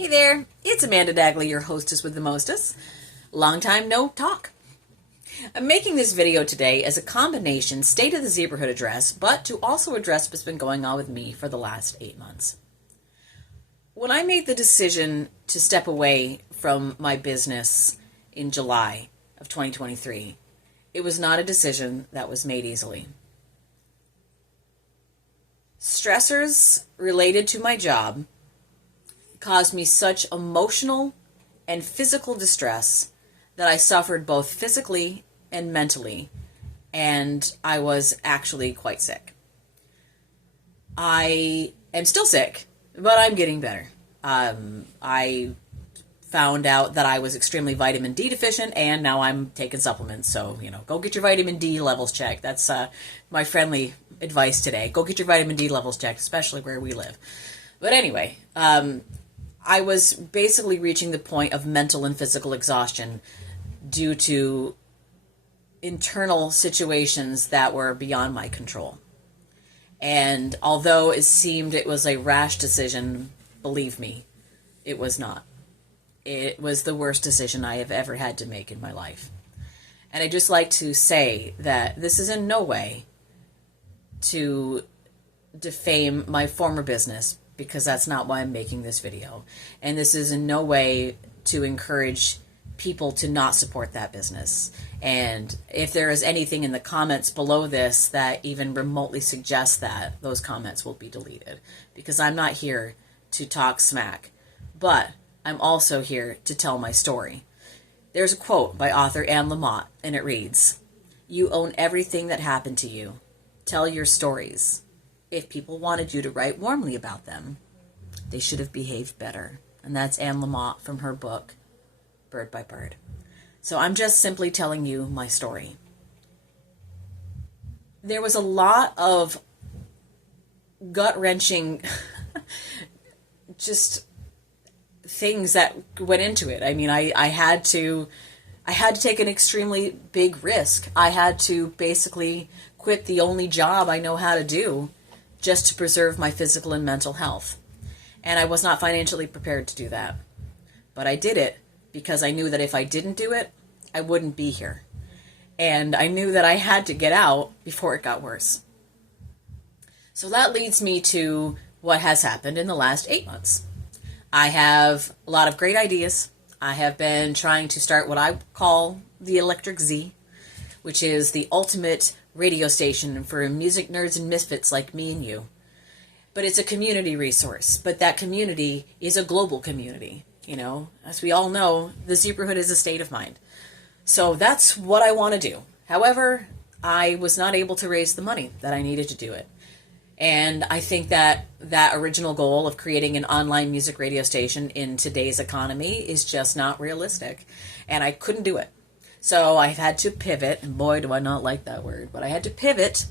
Hey there, it's Amanda Dagley, your hostess with the mostest. Long time no talk. I'm making this video today as a combination State of the Zeeborhood address, but to also address what's been going on with me for the last 8 months. When I made the decision to step away from my business in July of 2023, it was not a decision that was made easily. Stressors related to my job caused me such emotional and physical distress that I suffered both physically and mentally, and I was actually quite sick. I am still sick, but I'm getting better. I found out that I was extremely vitamin D deficient, and now I'm taking supplements. So, go get your vitamin D levels checked. That's my friendly advice today. Go get your vitamin D levels checked, especially where we live. But anyway, I was basically reaching the point of mental and physical exhaustion due to internal situations that were beyond my control. And although it seemed it was a rash decision, believe me, it was not. It was the worst decision I have ever had to make in my life. And I'd just like to say that this is in no way to defame my former business, because that's not why I'm making this video. And this is in no way to encourage people to not support that business. And if there is anything in the comments below this that even remotely suggests that, those comments will be deleted, because I'm not here to talk smack, but I'm also here to tell my story. There's a quote by author Anne Lamott, and it reads, "You own everything that happened to you. Tell your stories. If people wanted you to write warmly about them, they should have behaved better." And that's Anne Lamott from her book, Bird by Bird. So I'm just simply telling you my story. There was a lot of gut-wrenching just things that went into it. I mean, I had to take an extremely big risk. I had to basically quit the only job I know how to do just to preserve my physical and mental health. And I was not financially prepared to do that. But I did it because I knew that if I didn't do it, I wouldn't be here. And I knew that I had to get out before it got worse. So that leads me to what has happened in the last 8 months. I have a lot of great ideas. I have been trying to start what I call the Electric Z, which is the ultimate radio station for music nerds and misfits like me and you. But it's a community resource. But that community is a global community. As we all know, the Zeeborhood is a state of mind. So that's what I want to do. However, I was not able to raise the money that I needed to do it. And I think that that original goal of creating an online music radio station in today's economy is just not realistic. And I couldn't do it. So I had to pivot, and boy, do I not like that word, but I had to pivot,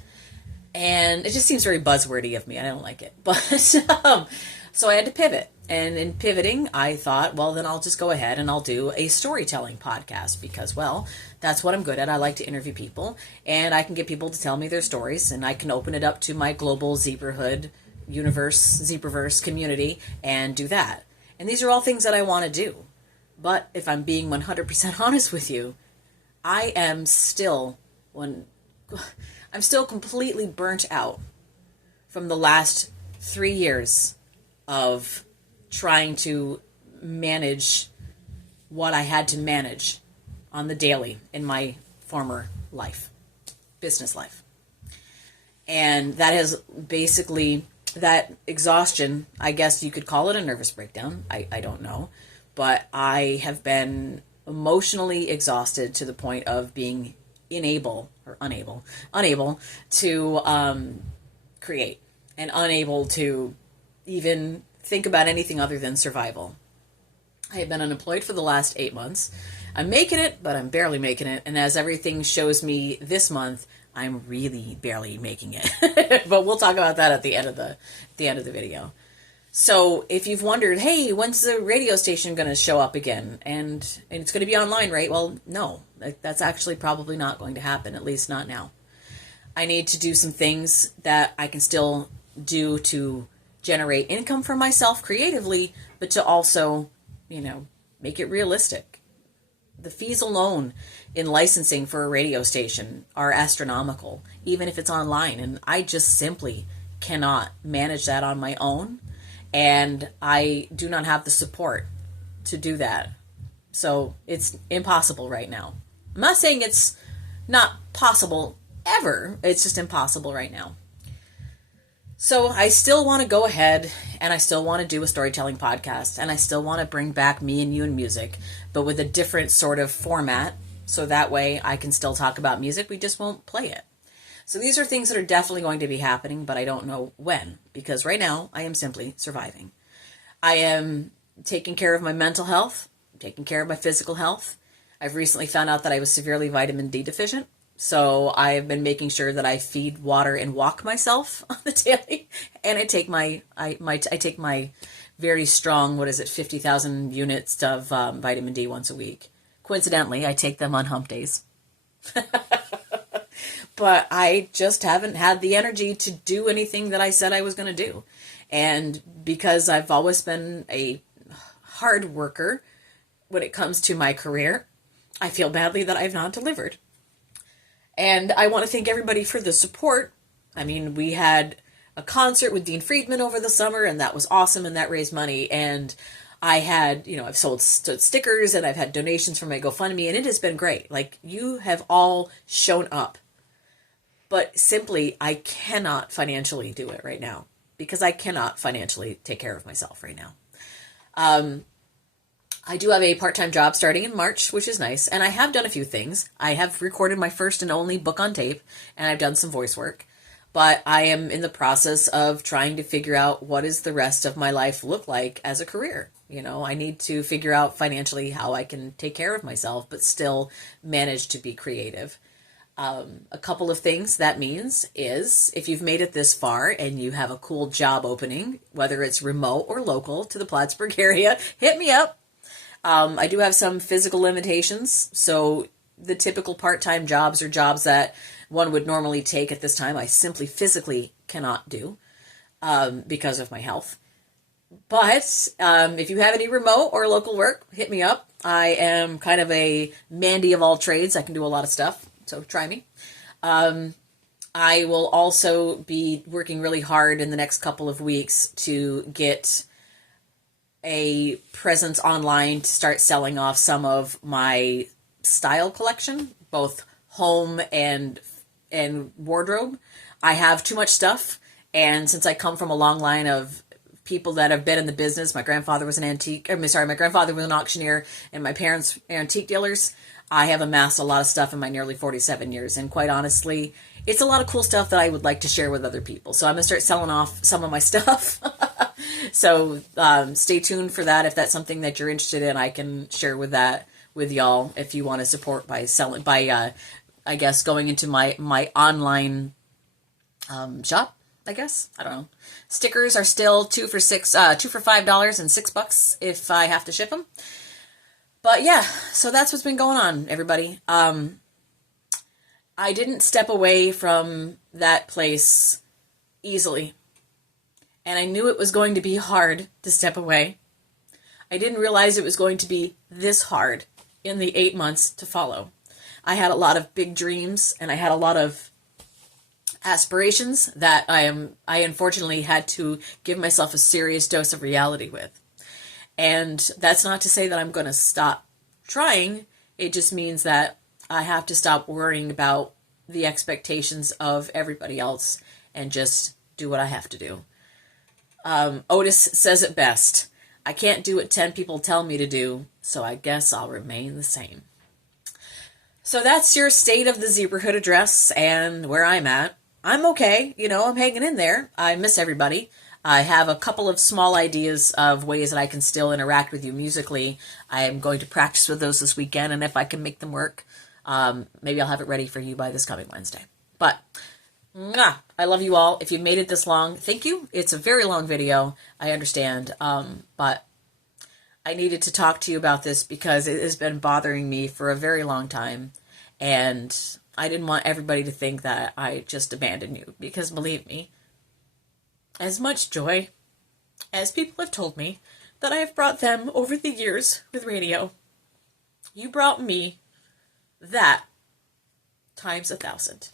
and it just seems very buzzwordy of me. I don't like it. But so I had to pivot. And in pivoting, I thought, well, then I'll just go ahead and I'll do a storytelling podcast because, well, that's what I'm good at. I like to interview people, and I can get people to tell me their stories, and I can open it up to my global Zeeborhood universe, Zeeberverse community, and do that. And these are all things that I want to do. But if I'm being 100% honest with you, I am still completely burnt out from the last 3 years of trying to manage what I had to manage on the daily in my former life, business life. And that has basically, that exhaustion, I guess you could call it a nervous breakdown. I don't know. But I have been emotionally exhausted to the point of being unable to create, and unable to even think about anything other than survival. I have been unemployed for the last 8 months. I'm making it, but I'm barely making it. And as everything shows me this month, I'm really barely making it. But we'll talk about that at the end of the video. So if you've wondered, hey, when's the radio station going to show up again? And it's going to be online, right? Well, no, that's actually probably not going to happen, at least not now. I need to do some things that I can still do to generate income for myself creatively, but to also, make it realistic. The fees alone in licensing for a radio station are astronomical, even if it's online. And I just simply cannot manage that on my own. And I do not have the support to do that. So it's impossible right now. I'm not saying it's not possible ever. It's just impossible right now. So I still want to go ahead and I still want to do a storytelling podcast and I still want to bring back me and you and music, but with a different sort of format. So that way I can still talk about music. We just won't play it. So these are things that are definitely going to be happening, but I don't know when, because right now I am simply surviving. I am taking care of my mental health, taking care of my physical health. I've recently found out that I was severely vitamin D deficient. So I've been making sure that I feed, water, and walk myself on the daily. And I take my very strong, 50,000 units of vitamin D once a week. Coincidentally, I take them on hump days. But I just haven't had the energy to do anything that I said I was going to do. And because I've always been a hard worker when it comes to my career, I feel badly that I've not delivered. And I want to thank everybody for the support. I mean, we had a concert with Dean Friedman over the summer, and that was awesome, and that raised money. And I had, I've sold stickers, and I've had donations from my GoFundMe, and it has been great. Like, you have all shown up. But simply, I cannot financially do it right now, because I cannot financially take care of myself right now. I do have a part-time job starting in March, which is nice, and I have done a few things. I have recorded my first and only book on tape, and I've done some voice work, but I am in the process of trying to figure out what does the rest of my life look like as a career. I need to figure out financially how I can take care of myself, but still manage to be creative. A couple of things that means is if you've made it this far and you have a cool job opening, whether it's remote or local to the Plattsburgh area, hit me up. I do have some physical limitations, so the typical part-time jobs are jobs that one would normally take at this time. I simply physically cannot do because of my health. But if you have any remote or local work, hit me up. I am kind of a Mandy of all trades. I can do a lot of stuff, so try me. I will also be working really hard in the next couple of weeks to get a presence online to start selling off some of my style collection, both home and wardrobe. I have too much stuff, and since I come from a long line of people that have been in the business, my grandfather was my grandfather was an auctioneer, and my parents are antique dealers. I have amassed a lot of stuff in my nearly 47 years, and quite honestly, it's a lot of cool stuff that I would like to share with other people. So I'm going to start selling off some of my stuff. So stay tuned for that. If that's something that you're interested in, I can share with y'all if you want to support by selling, I guess, going into my online shop, I guess. I don't know. Stickers are still two for $5 and $6 if I have to ship them. But yeah, so that's what's been going on, everybody. I didn't step away from that place easily. And I knew it was going to be hard to step away. I didn't realize it was going to be this hard in the 8 months to follow. I had a lot of big dreams, and I had a lot of aspirations that I unfortunately had to give myself a serious dose of reality with. And that's not to say that I'm going to stop trying. It just means that I have to stop worrying about the expectations of everybody else and just do what I have to do. Otis says it best. I can't do what 10 people tell me to do, so I guess I'll remain the same. So that's your state of the Zeeborhood address and where I'm at. I'm okay. I'm hanging in there. I miss everybody. I have a couple of small ideas of ways that I can still interact with you musically. I am going to practice with those this weekend, and if I can make them work, maybe I'll have it ready for you by this coming Wednesday. But I love you all. If you made it this long, thank you. It's a very long video. I understand. But I needed to talk to you about this because it has been bothering me for a very long time. And I didn't want everybody to think that I just abandoned you. Because believe me, as much joy as people have told me that I have brought them over the years with radio, you brought me that times 1,000.